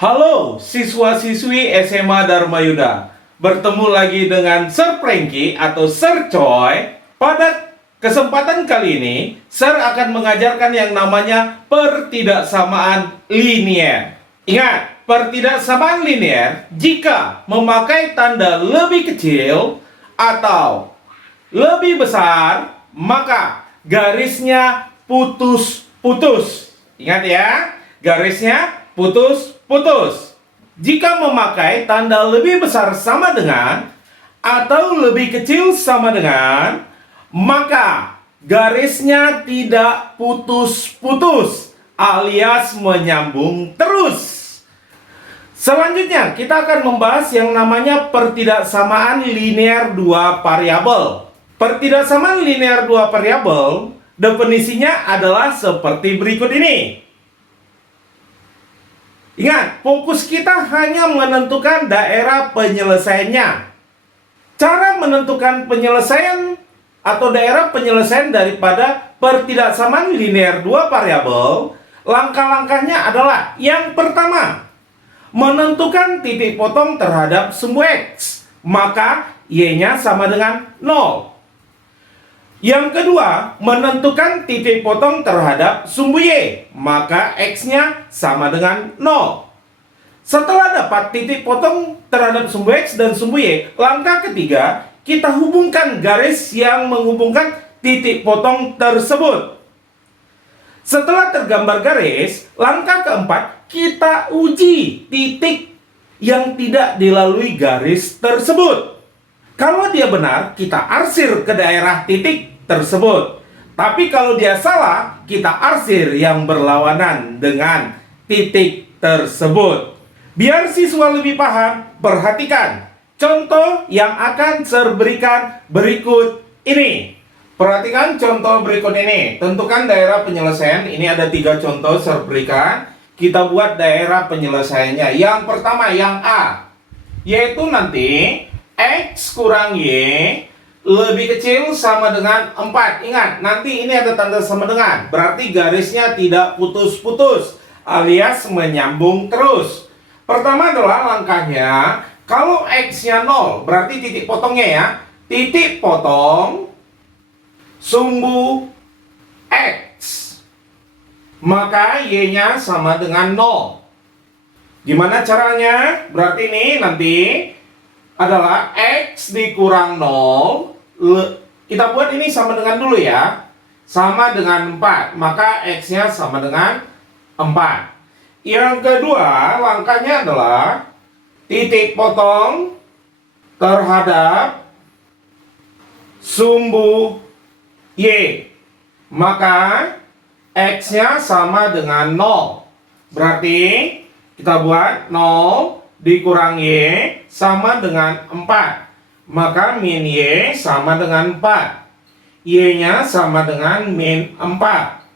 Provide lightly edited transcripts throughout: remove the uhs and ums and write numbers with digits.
Halo siswa-siswi SMA Dharma Yuda. Bertemu lagi dengan Sir Franky atau Sir Choi. Pada kesempatan kali ini, Sir akan mengajarkan yang namanya pertidaksamaan linier. Ingat, pertidaksamaan linier jika memakai tanda lebih kecil atau lebih besar, maka garisnya putus-putus. Ingat ya, garisnya putus-putus. Jika memakai tanda lebih besar sama dengan atau lebih kecil sama dengan, maka garisnya tidak putus-putus alias menyambung terus. Selanjutnya kita akan membahas yang namanya pertidaksamaan linear dua variabel. Pertidaksamaan linear dua variabel definisinya adalah seperti berikut ini. Ingat, fokus kita hanya menentukan daerah penyelesaiannya. Cara menentukan penyelesaian atau daerah penyelesaian daripada pertidaksamaan linear dua variabel, langkah-langkahnya adalah yang pertama, menentukan titik potong terhadap sumbu X, maka Y-nya sama dengan 0. Yang kedua, menentukan titik potong terhadap sumbu Y, maka X-nya sama dengan 0. Setelah dapat titik potong terhadap sumbu X dan sumbu Y, langkah ketiga, kita hubungkan garis yang menghubungkan titik potong tersebut. Setelah tergambar garis, langkah keempat, kita uji titik yang tidak dilalui garis tersebut. Kalau dia benar, kita arsir ke daerah titik tersebut. Tapi kalau dia salah, kita arsir yang berlawanan dengan titik tersebut. Biar siswa lebih paham, perhatikan contoh yang akan saya berikan berikut ini. Perhatikan contoh berikut ini. Tentukan daerah penyelesaian. Ini ada 3 contoh saya berikan. Kita buat daerah penyelesaiannya. Yang pertama, yang A, yaitu nanti X kurang Y lebih kecil sama dengan 4. Ingat, nanti ini ada tanda sama dengan. Berarti garisnya tidak putus-putus alias menyambung terus. Pertama adalah langkahnya, kalau X-nya 0, berarti titik potongnya ya. Titik potong sumbu X, maka Y-nya sama dengan 0. Gimana caranya? Berarti ini nanti adalah X dikurang 0. Kita buat ini sama dengan dulu ya. Sama dengan 4. Maka X-nya sama dengan 4. Yang kedua, langkahnya adalah titik potong terhadap sumbu Y. Maka X-nya sama dengan 0. Berarti kita buat 0 dikurang Y sama dengan 4. Maka min Y sama dengan 4. Y-nya sama dengan min 4.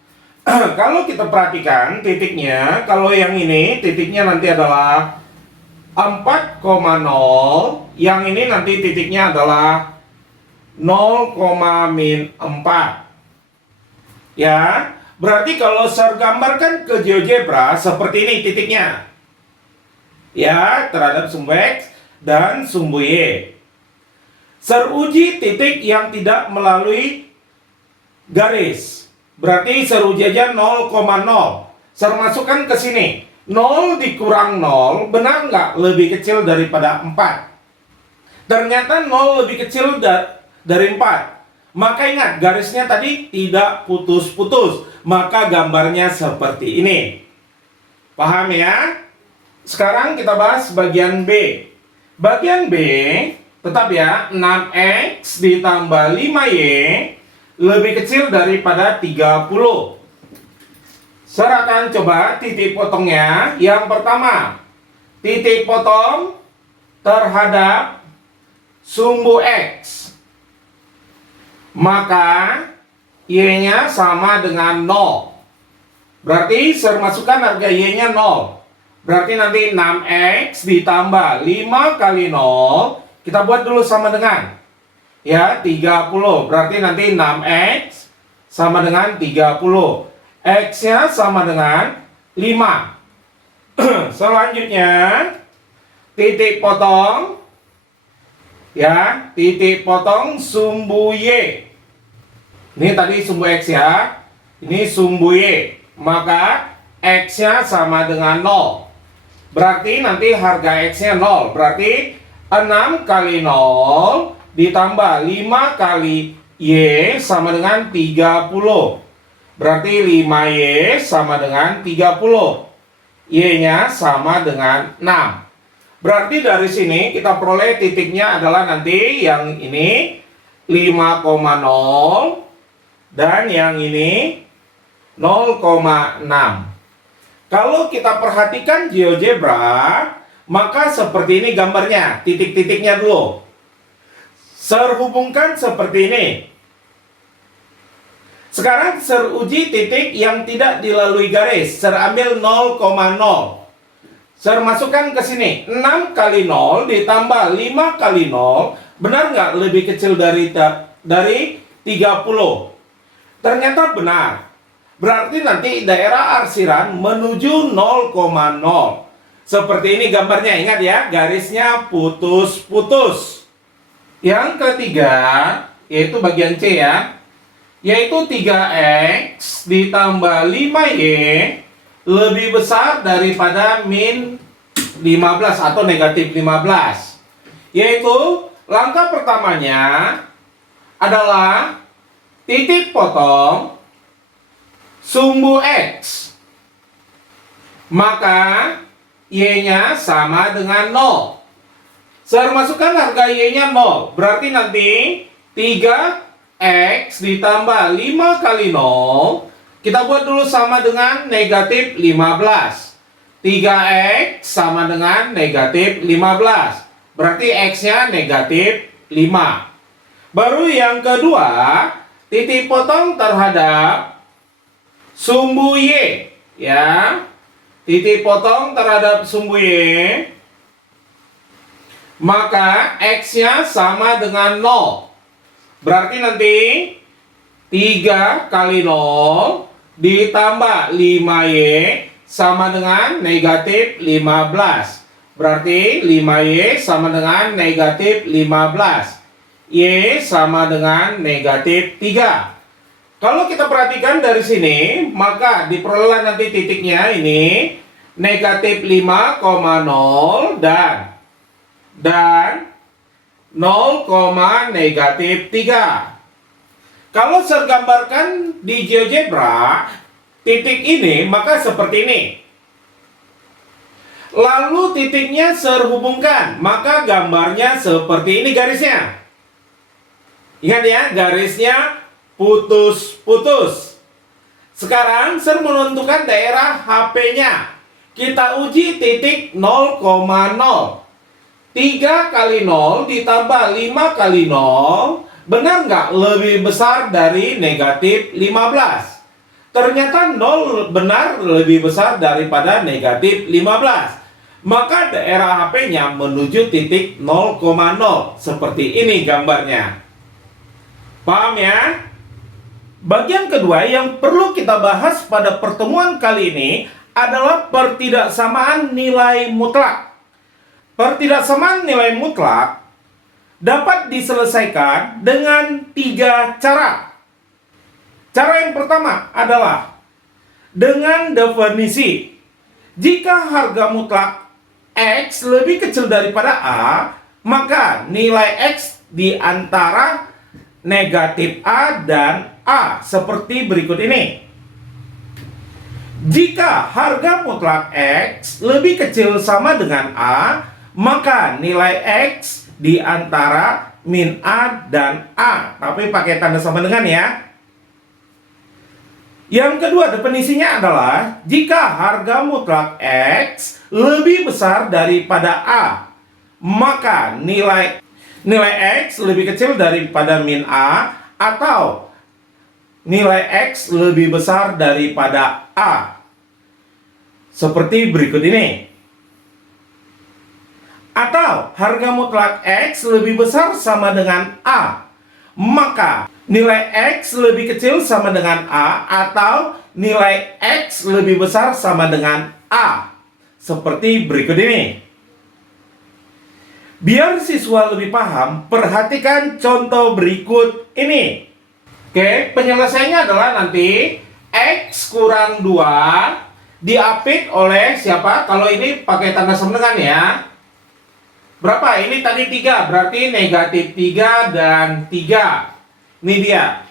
Kalau kita perhatikan titiknya, kalau yang ini titiknya nanti adalah 4,0. Yang ini nanti titiknya adalah 0, min 4. Ya, berarti kalau saya gambarkan ke GeoGebra seperti ini titiknya. Ya, terhadap sumbu X dan sumbu Y. Seruji titik yang tidak melalui garis. Berarti seruji aja 0,0. Saya masukkan ke sini. 0 dikurang 0, benar nggak lebih kecil daripada 4? Ternyata 0 lebih kecil dari 4. Maka ingat, garisnya tadi tidak putus-putus. Maka gambarnya seperti ini. Paham ya? Sekarang kita bahas bagian B. Bagian B, tetap ya, 6X ditambah 5Y lebih kecil daripada 30. Saya akan coba titik potongnya. Yang pertama, titik potong terhadap sumbu X. Maka Y-nya sama dengan 0. Berarti saya masukkan harga Y-nya 0. Berarti nanti 6X ditambah 5 kali 0. Kita buat dulu sama dengan, ya, 30. Berarti nanti 6X sama dengan 30. X-nya sama dengan 5. Selanjutnya, titik potong, ya, titik potong sumbu Y. Ini tadi sumbu X ya, ini sumbu Y. Maka X-nya sama dengan 0. Berarti nanti harga X-nya 0. Berarti 6 kali 0 ditambah 5 kali Y sama dengan 30. Berarti 5Y sama dengan 30. Y-nya sama dengan 6. Berarti dari sini kita peroleh titiknya adalah nanti yang ini 5,0 dan yang ini 0,6. Kalau kita perhatikan GeoGebra, maka seperti ini gambarnya, titik-titiknya dulu. Serhubungkan seperti ini. Sekarang seruji titik yang tidak dilalui garis. Serambil 0,0. Saya masukkan ke sini. 6 kali 0 ditambah 5 kali 0. Benar nggak lebih kecil dari 30? Ternyata benar. Berarti nanti daerah arsiran menuju 0,0. Seperti ini gambarnya. Ingat ya, garisnya putus-putus. Yang ketiga, yaitu bagian C ya. Yaitu 3X ditambah 5Y lebih besar daripada min 15 atau negatif 15. Yaitu langkah pertamanya adalah titik potong sumbu X. Maka Y-nya sama dengan 0. Saya masukkan harga Y-nya 0. Berarti nanti 3X ditambah 5 kali 0. Kita buat dulu sama dengan negatif 15. 3X sama dengan negatif 15. Berarti X-nya negatif 5. Baru yang kedua, titik potong terhadap sumbu Y. Ya, titik potong terhadap sumbu Y. Maka X-nya sama dengan 0. Berarti nanti 3 kali 0 ditambah 5Y sama dengan negatif 15. Berarti 5Y sama dengan negatif 15. Y sama dengan negatif 3. Kalau kita perhatikan dari sini, maka diperoleh nanti titiknya ini negatif 5,0 dan 0, negatif 3. Kalau saya gambarkan di GeoGebra titik ini, maka seperti ini. Lalu titiknya serhubungkan, maka gambarnya seperti ini garisnya. Ingat ya, garisnya putus-putus. Sekarang saya menentukan daerah HP-nya. Kita uji titik 0,0. 3 kali 0 ditambah 5 kali 0. Benar nggak lebih besar dari negatif 15? Ternyata 0 benar lebih besar daripada negatif 15. Maka daerah HP-nya menuju titik 0,0. Seperti ini gambarnya. Paham ya? Bagian kedua yang perlu kita bahas pada pertemuan kali ini adalah pertidaksamaan nilai mutlak. Pertidaksamaan nilai mutlak dapat diselesaikan dengan 3 cara. Cara yang pertama adalah dengan definisi. Jika harga mutlak X lebih kecil daripada A, maka nilai X di antara negatif A dan A seperti berikut ini. Jika harga mutlak X lebih kecil sama dengan A, maka nilai X di antara min A dan A. Tapi pakai tanda sama dengan ya. Yang kedua definisinya adalah jika harga mutlak X lebih besar daripada A, maka nilai X lebih kecil daripada min A atau nilai X lebih besar daripada A. Seperti berikut ini. Atau harga mutlak X lebih besar sama dengan A, maka nilai X lebih kecil sama dengan A atau nilai X lebih besar sama dengan A. seperti berikut ini. Biar siswa lebih paham, perhatikan contoh berikut ini. Oke, penyelesaiannya adalah nanti X kurang 2 diapit oleh siapa? Kalau ini pakai tanda sama dengan ya. Berapa? Ini tadi 3, berarti negatif 3 dan 3. Ini dia.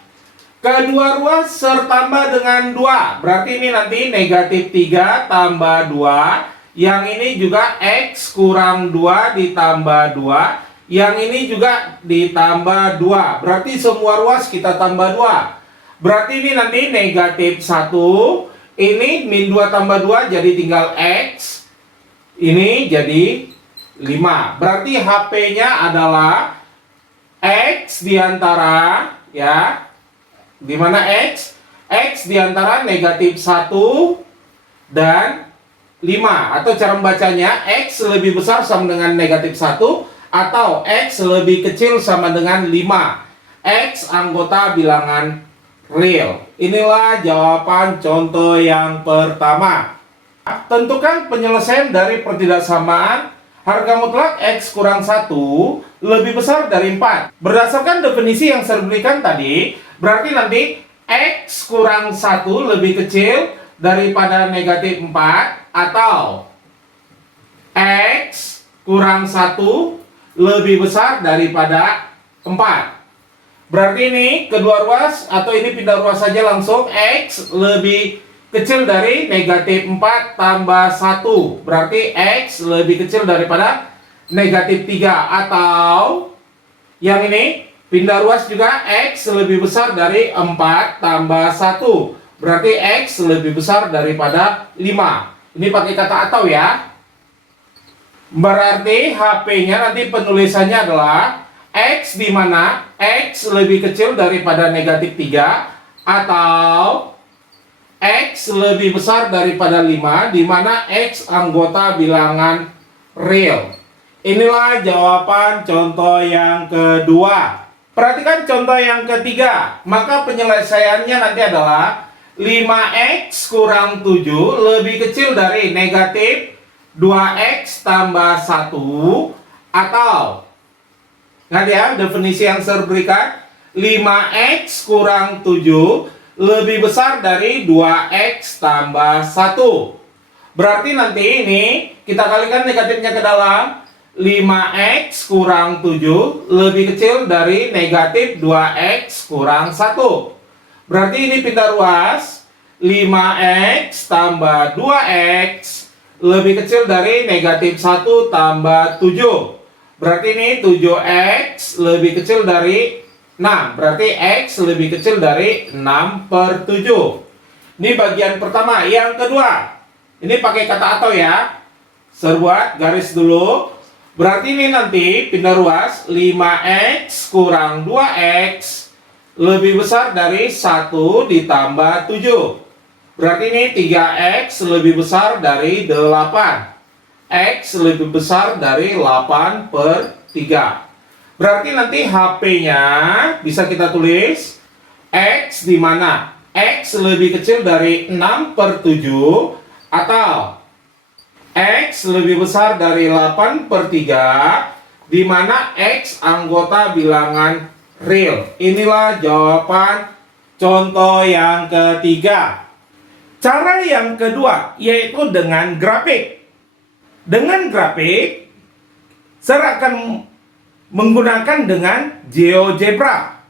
Kedua ruas sertambah dengan 2. Berarti ini nanti negatif 3 tambah 2. Yang ini juga X kurang 2 ditambah 2. Yang ini juga ditambah 2. Berarti semua ruas kita tambah 2. Berarti ini nanti negatif 1. Ini min 2 tambah 2 jadi tinggal X. Ini jadi 5. Berarti HP-nya adalah X diantara ya. Dimana X? X diantara negatif 1 dan 5. Atau cara membacanya X lebih besar sama dengan negatif 1 atau X lebih kecil sama dengan 5. X anggota bilangan real. Inilah jawaban contoh yang pertama. Tentukan penyelesaian dari pertidaksamaan harga mutlak X kurang 1 lebih besar dari 4. Berdasarkan definisi yang saya berikan tadi, berarti nanti X kurang 1 lebih kecil daripada negatif 4 atau X kurang 1 lebih besar daripada 4. Berarti ini kedua ruas atau ini pindah ruas saja langsung X lebih kecil dari negatif 4 tambah 1. Berarti X lebih kecil daripada negatif 3. Atau yang ini pindah ruas juga X lebih besar dari 4 tambah 1. Berarti X lebih besar daripada 5. Ini pakai kata atau ya. Berarti HP-nya nanti penulisannya adalah X di mana X lebih kecil daripada negatif 3 atau X lebih besar daripada 5 di mana X anggota bilangan real. Inilah jawaban contoh yang kedua. Perhatikan contoh yang ketiga. Maka penyelesaiannya nanti adalah 5X kurang 7 lebih kecil dari negatif 2X tambah 1 atau ingat ya definisi yang saya berikan, 5X kurang 7 lebih besar dari 2X tambah 1. Berarti nanti ini kita kalikan negatifnya ke dalam. 5X kurang 7 lebih kecil dari negatif 2X kurang 1. Berarti ini pindah ruas. 5X tambah 2X lebih kecil dari negatif 1 tambah 7. Berarti ini 7X lebih kecil dari 6. Berarti X lebih kecil dari 6/7. Ini bagian pertama. Yang kedua, ini pakai kata atau ya. Serbuat garis dulu. Berarti ini nanti pindah ruas 5X kurang 2X lebih besar dari 1 ditambah 7. Berarti ini 3X lebih besar dari 8. X lebih besar dari 8/3. Berarti nanti HP-nya bisa kita tulis X di mana X lebih kecil dari 6/7 atau X lebih besar dari 8/3 di mana X anggota bilangan real. Inilah jawaban contoh yang ketiga. Cara yang kedua yaitu dengan grafik. Dengan grafik saya akan menggunakan dengan GeoGebra.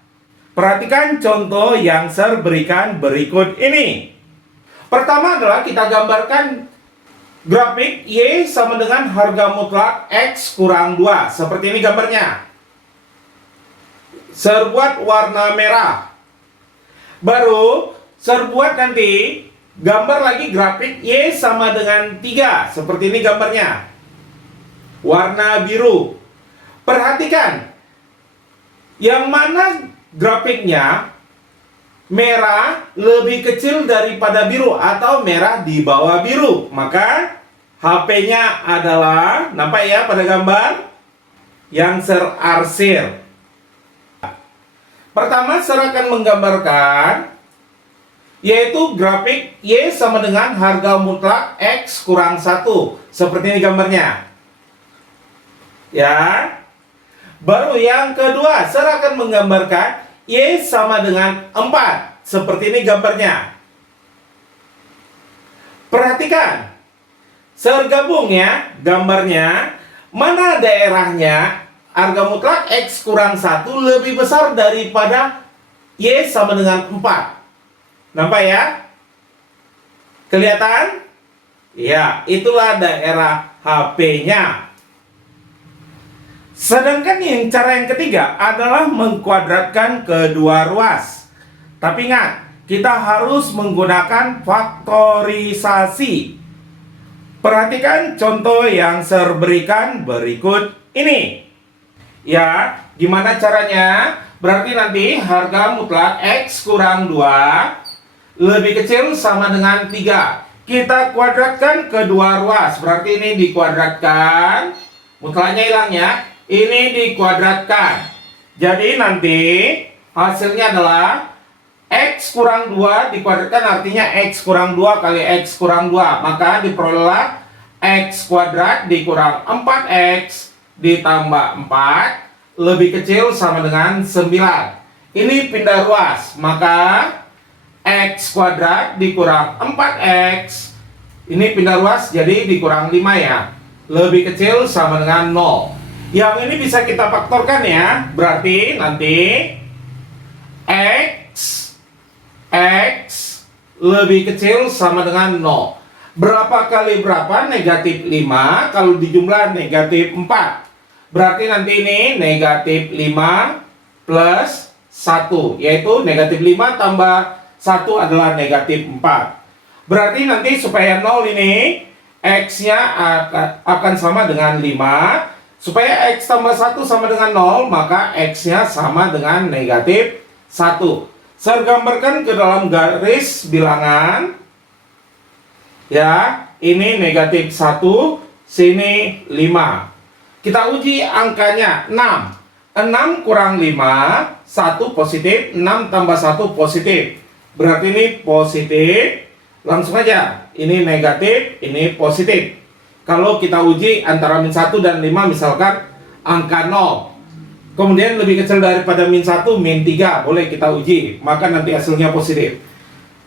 Perhatikan contoh yang saya berikan berikut ini. Pertama adalah kita gambarkan grafik Y sama dengan harga mutlak X kurang 2. Seperti ini gambarnya. Serbuat warna merah. Baru serbuat nanti gambar lagi grafik Y sama dengan 3. Seperti ini gambarnya. Warna biru. Perhatikan. Yang mana grafiknya merah lebih kecil daripada biru atau merah di bawah biru, maka HP-nya adalah, nampak ya pada gambar yang terarsir. Pertama saya akan menggambarkan yaitu grafik Y sama dengan harga mutlak X kurang 1. Seperti ini gambarnya. Ya. Baru yang kedua, saya akan menggambarkan Y sama dengan 4. Seperti ini gambarnya. Perhatikan. Sergabung ya gambarnya. Mana daerahnya harga mutlak X kurang 1 lebih besar daripada Y sama dengan 4. Nampak ya? Kelihatan? Ya, itulah daerah HP-nya. Sedangkan cara yang ketiga adalah mengkuadratkan kedua ruas. Tapi ingat, kita harus menggunakan faktorisasi. Perhatikan contoh yang saya berikan berikut ini. Ya, gimana caranya? Berarti nanti harga mutlak X kurang 2 lebih kecil sama dengan 3. Kita kuadratkan kedua ruas. Berarti ini dikuadratkan. Mutlaknya hilang ya. Ini dikuadratkan. Jadi nanti hasilnya adalah X kurang 2 dikuadratkan, artinya X kurang 2 kali X kurang 2. Maka diperolehlah X kuadrat dikurang 4X ditambah 4 lebih kecil sama dengan 9. Ini pindah ruas. Maka X kuadrat dikurang 4X. Ini pindah ruas jadi dikurang 5 ya. Lebih kecil sama dengan 0. Yang ini bisa kita faktorkan ya. Berarti nanti X lebih kecil sama dengan 0. Berapa kali berapa? Negatif 5. Kalau dijumlah negatif 4. Berarti nanti ini negatif 5 plus 1. Yaitu negatif 5 tambah 1 adalah negatif 4. Berarti nanti supaya 0 ini X-nya akan sama dengan 5. Supaya X tambah 1 sama dengan 0, maka X-nya sama dengan negatif 1. Saya gambarkan ke dalam garis bilangan. Ya, ini negatif 1, sini 5. Kita uji angkanya 6. 6 kurang 5, 1 positif, 6 tambah 1 positif. Berarti ini positif. Langsung aja, ini negatif, ini positif. Kalau kita uji antara min 1 dan 5, misalkan angka 0. Kemudian lebih kecil daripada min 1, min 3. Boleh kita uji, maka nanti hasilnya positif.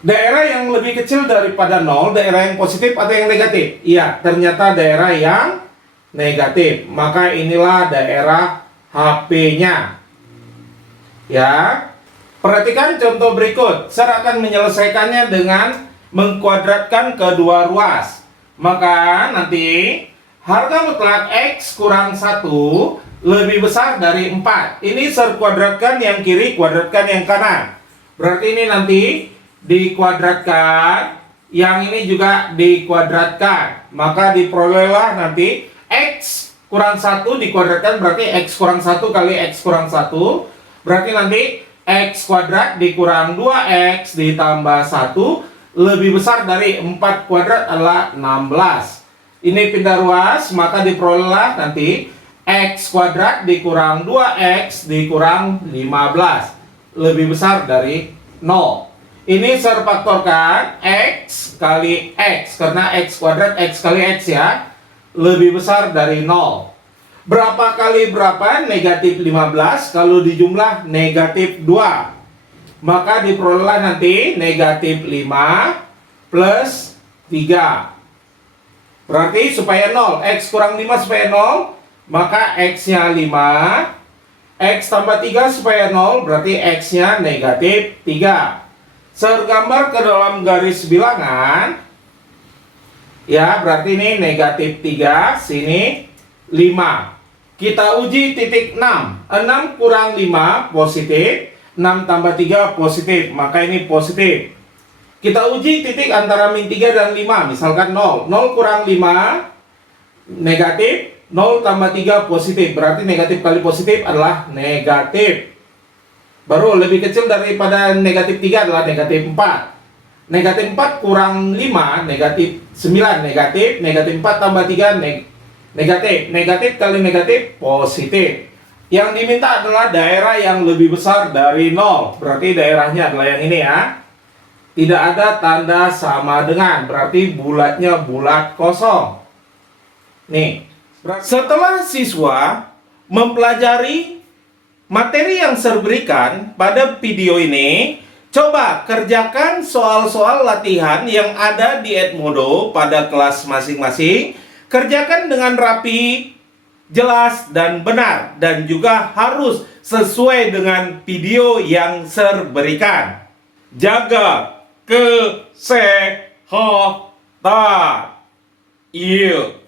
Daerah yang lebih kecil daripada 0, daerah yang positif atau yang negatif? Iya, ternyata daerah yang negatif. Maka inilah daerah HP-nya. Ya. Perhatikan contoh berikut. Saya akan menyelesaikannya dengan mengkuadratkan kedua ruas. Maka nanti harga mutlak X kurang 1 lebih besar dari 4. Ini saya kuadratkan yang kiri, kuadratkan yang kanan. Berarti ini nanti dikuadratkan, yang ini juga dikuadratkan. Maka diperolehlah nanti X kurang 1 dikuadratkan, berarti X kurang 1 kali X kurang 1. Berarti nanti X kuadrat dikurang 2X ditambah 1 lebih besar dari 4 kuadrat adalah 16. Ini pindah ruas, maka diperolehlah nanti X kuadrat dikurang 2X dikurang 15. Lebih besar dari 0. Ini saya faktorkan X kali X. Karena X kuadrat X kali X ya. Lebih besar dari 0. Berapa kali berapa? Negatif 15. Kalau dijumlah negatif 2. Maka diperoleh nanti negatif 5 plus 3. Berarti supaya 0, X kurang 5 supaya 0, maka X-nya 5. X tambah 3 supaya 0, berarti X-nya negatif 3. Saya gambar ke dalam garis bilangan. Ya, berarti ini negatif 3, sini 5. Kita uji titik 6. 6 kurang 5 positif. 6 tambah 3 positif, maka ini positif. Kita uji titik antara min 3 dan 5, misalkan 0. 0 kurang 5 negatif, 0 tambah 3 positif. Berarti negatif kali positif adalah negatif. Baru lebih kecil daripada negatif 3 adalah negatif 4. Negatif 4 kurang 5 negatif 9, negatif. Negatif 4 tambah 3 negatif. Negatif kali negatif positif. Yang diminta adalah daerah yang lebih besar dari 0. Berarti daerahnya adalah yang ini ya. Tidak ada tanda sama dengan, berarti bulatnya bulat kosong. Nih, setelah siswa mempelajari materi yang saya berikan pada video ini, coba kerjakan soal-soal latihan yang ada di Edmodo pada kelas masing-masing. Kerjakan dengan rapi, jelas dan benar, dan juga harus sesuai dengan video yang saya berikan. Jaga kesehatan. Iya.